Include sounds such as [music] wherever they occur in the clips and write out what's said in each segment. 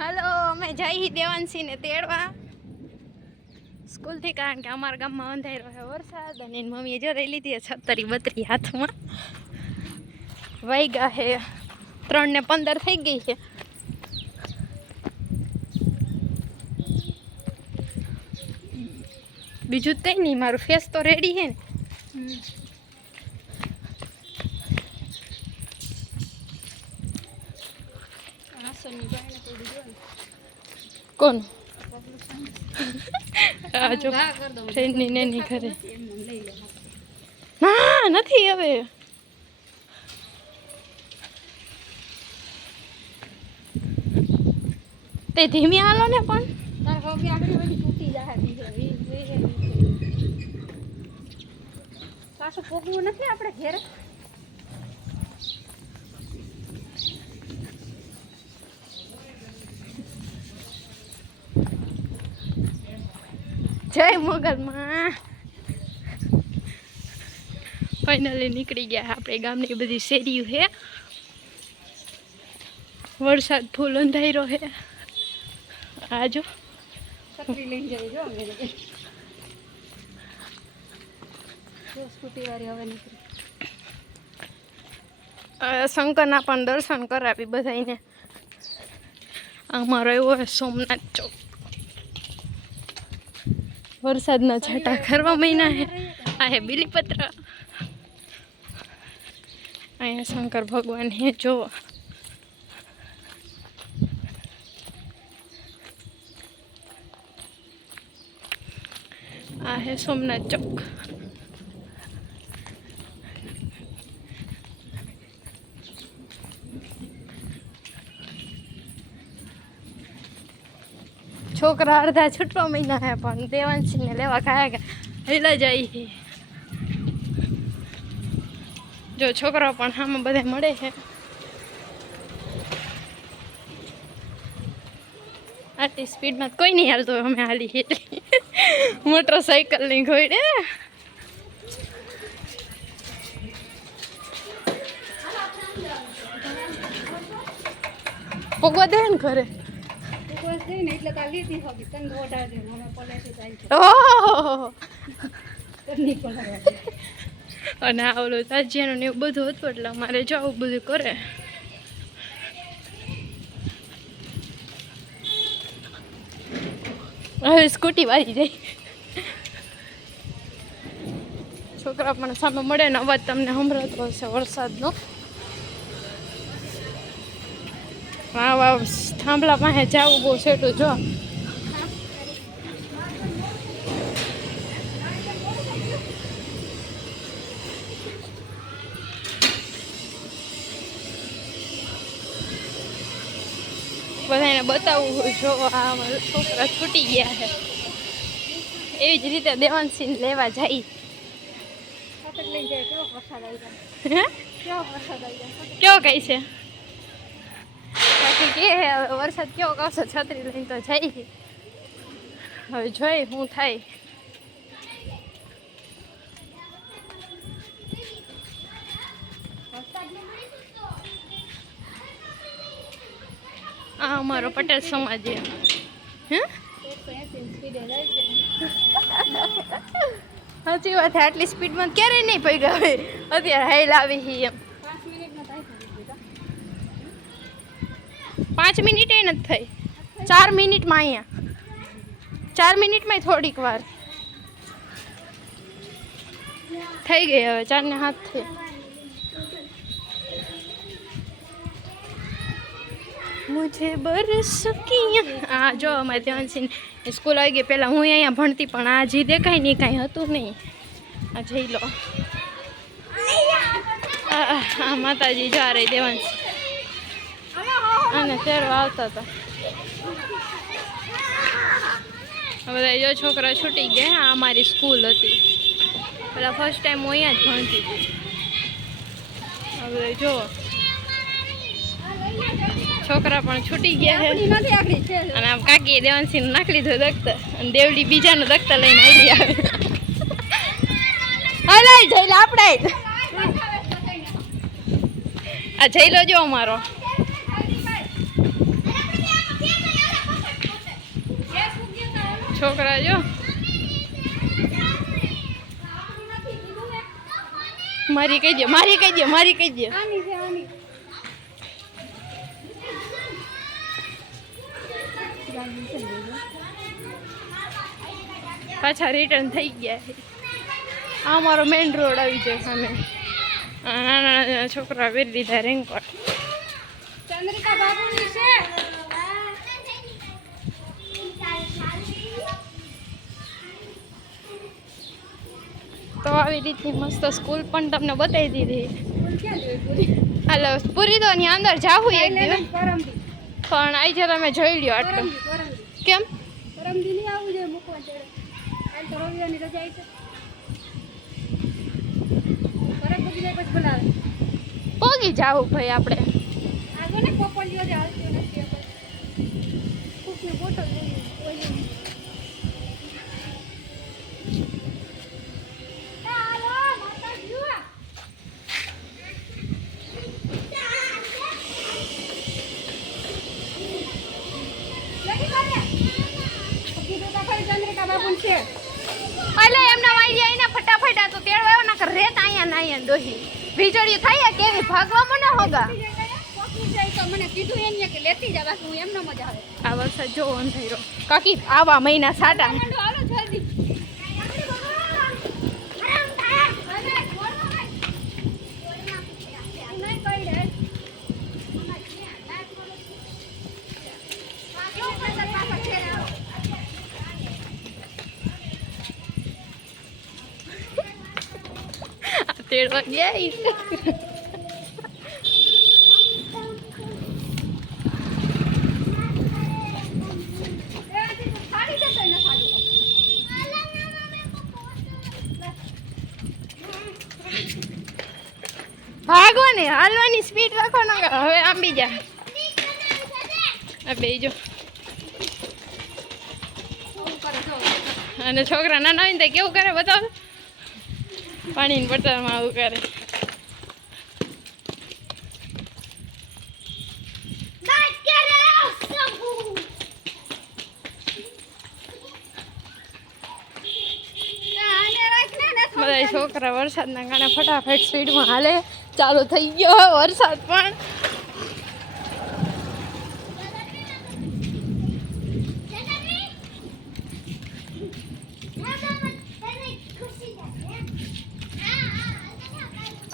હાલો, અમે જઈ દેવાંશીને તેડવા. સ્કૂલથી, કારણ કે અમારા ગામમાં અંધાઈ રહ્યો વરસાદ અને એની મમ્મીએ જો રહી લીધી છત્તરી બત્રી હાથમાં. વાગ્યા હે ત્રણ ને પંદર થઈ ગઈ છે. બીજું કંઈ નહીં, મારું ફેસ તો રેડી છે ને. કોણ? [laughs] આ ફ્રેન્ડની નેની ઘરે. ના નથી હવે. તે ધીમી હાલો ને પણ. પાછું પોગવું નથી આપણે ઘેર? જય મોગલમાં. ફાઇનલી નીકળી ગયા આપણે ગામની બધી શેરીઓ છે વરસાદ ફૂલ અંધાર્યો છે આજો છત્રી લઈને જઈ જો અમે લોકો. જો સ્કૂટી વાળી હવે નીકળી. શંકરના પણ દર્શન કરાવી બધાને અમારો એવો સોમનાથ ચોક. વરસાદના છાંટા કરવા મહિના હે આ હે બીલીપત્ર. અહીંયા શંકર ભગવાન હે જો આ હે સોમનાથ ચોક. છોકરા અડધા છૂટો મહિના હે, પણ દેવાંશીને લેવા ખાયા ગયા હેલા જાય છે જો છોકરા પણ આમાં બધા મળે છે. આટલી સ્પીડમાં કોઈ નહીં હાલતું અમે હાલી એટલી મોટરસાઇકલની ઘોડે. પગવા દે ને ઘરે. જઈ ને એટલે તાર લીધી હોગી. તને ઓઢાડજે ને અમે પલાટી જાય ઓહો. અને આ ઓલું તાજિયાનું ને એવું બધું હતું એટલે અમારે જવું બધું કરે. હવે સ્કૂટી વાળી જાય. છોકરા પણ સામે મળે ને અવાજ તમને સંભળાતો હશે વરસાદનો. આવા થાંભલા પાસે જાવું બહુ સેટું જો. બધાને બતાવવું જો આ છોકરા છૂટી ગયા છે. એવી જ રીતે દેવાનસિંહ લેવા જાય. કેવો કઈ છે? બાકી કે હવે વરસાદ કેવો આવશે છત્રી લઈને તો જાય. હવે જોઈ શું થાય. આ અમારો પટેલ સમાજ હે? સાચી વાત આટલી સ્પીડમાં ક્યારેય નહીં પડી અત્યારે હાઈલ આવી હી એમ પાંચ મિનિટમાં થાય છે દીધા પાંચ મિનિટ એ નથી થઈ. ચાર મિનિટમાં અહીંયા. ચાર મિનિટમાં થોડીક વાર. થઈ ગઈ હવે ચાર ને હાથ થઈ. મુझे બરસ કી આ જો અમારે ધ્યાનસિંહ સ્કૂલ આવી ગઈ. પહેલાં હું અહીંયા ભણતી, પણ આ જી દેખાય નહીં, કાંઈ હતું નહીં. આ જઈ લો. આ આ માતાજી જા રહી દેવાંશી. અને તેરો આવતા હતા. બધા જો છોકરા છૂટી ગયા આ અમારી સ્કૂલ હતી. પેલા ફર્સ્ટ ટાઈમ હું અહીંયા જ ભણતી હતી. જો છોકરા પણ છૂટી ગયા છે. અને આમ કાકીએ દેવાનસિંહ નાખી લીધું દખતર અને દેવડી બીજાનું દખતર લઈને આવી આવે. હલાય જઈને આપણે આ જઈ લો જો અમારો. છોકરા જો મારી કહી દે મારી કહી દે મારી કહી દે આની છે આની પાછા રિટર્ન થઈ ગયા આ અમારો મેઇન રોડ આવી જાય સામે. નાના નાના છોકરા પહેરી લીધા રેનકોટ ચંદ્રિકા બાબુની છે? આવી રીતની મસ્ત સ્કૂલ પણ તમને બતાવી દીધી. હાલો પૂરી તો ની અંદર જાવું એક દિવસ. પણ આઈ આજે તમે જોઈ લ્યો આટલું. કેમ? પોગી જાવું ભાઈ આપણે. આગળ ને પોપલીઓ જે હાલતી નથી બોટલ છે. એટલે એમના વાઈ જાય ને ફટાફટ તો તેડવા આવ્યો ના કર રેત અહીંયા ના અહીંયા દોહી વીજળી થાય કેવી? ભાગવા મને હોગા? પોકી જાય તો મને કીધું એને કે લેતી જા બાકી હું એમનો મજા આવે. આ વરસાદ જો રહ્યો કાકી આવા મહિના સાટા. તેડવા ગયા ઈ. ભાગો ને હાલવાની સ્પીડ રાખો ને હવે આંબી બીજા આ બે જો અને છોકરા નાના હોય ને કેવું કરે બતાવો પાણીની બટરમાં આવું કરે. બધા છોકરા વરસાદના કારણે ફટાફટ સ્પીડમાં હાલે. ચાલુ થઈ ગયો વરસાદ પણ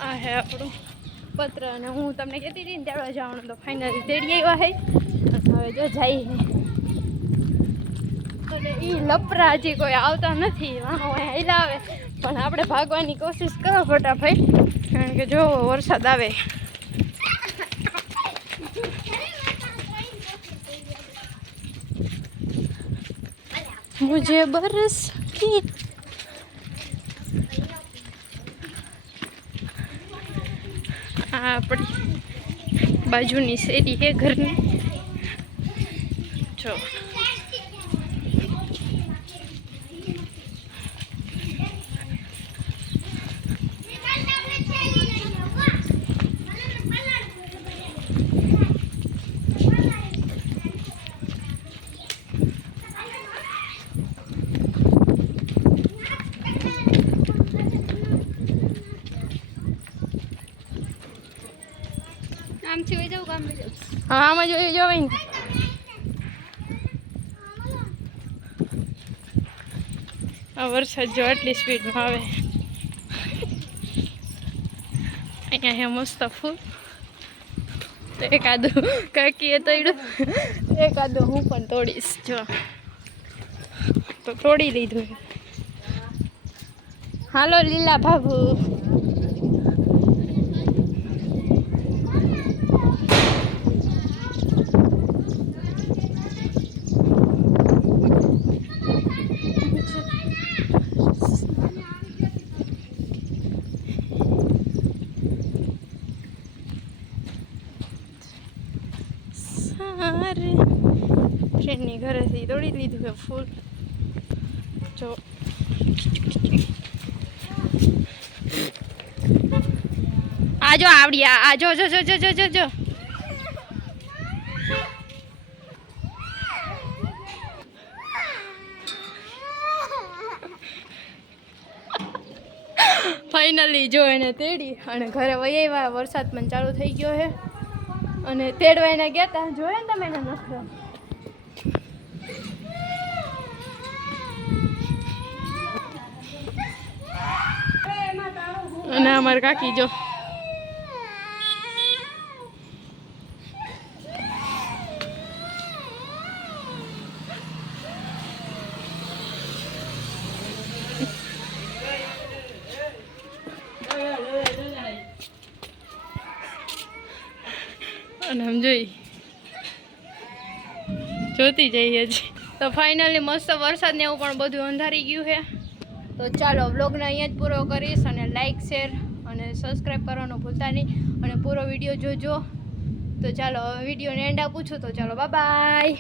આ હે આપણું પત્ર અને હું તમને કહેતી હતી ને ત્યાં જવાનું તો ફાઇનલી તેડી આવ્યા હે. હવે જો જાય અને એ લપરા હજી કોઈ આવતા નથી હાઈલા આવે. પણ આપણે ભાગવાની કોશિશ કરો ફટાફટ, કારણ કે જો વરસાદ આવે. મુજે બરસ की આ આપણી બાજુની શેરી છે ઘરની. જો. આમ જોયું જોવાય ને. આ વરસાદ જો આટલી સ્પીડમાં આવે. અહીંયા હે મસ્ત ફૂલ. તો એકાદું કાકીએ તોડ્યું. એકાદું હું પણ તોડીશ, જો. તો તોડી લીધું. હાલો, લીલા ભાભુ. ફ્રેન્ડની ઘરેથી દોડી લીધું છે ફૂલ. જો. આજો આવડી આજો જો જો જો જો જો જો ફાઇનલી જો એને તેડી અને ઘરે વહી આવ્યા. વરસાદ પણ ચાલુ થઈ ગયો છે. અને તેડવા એને ગયા હતા જોયા ને તમે એનો નખરો? અમારે કાકી, જો. અને જોઈ. જોતી જઈએ છીએ તો ફાઇનલી મસ્ત વરસાદ ને એવું પણ બધું અંધારી ગયું છે. તો ચાલો બ્લોગને અહીંયા જ પૂરો કરીશ અને લાઇક શેર અને સબસ્ક્રાઈબ કરવાનું ભૂલતા નહીં. અને પૂરો વીડિયો જોજો. તો ચાલો વિડીયોને એન્ડ આપું છું. તો ચાલો બાય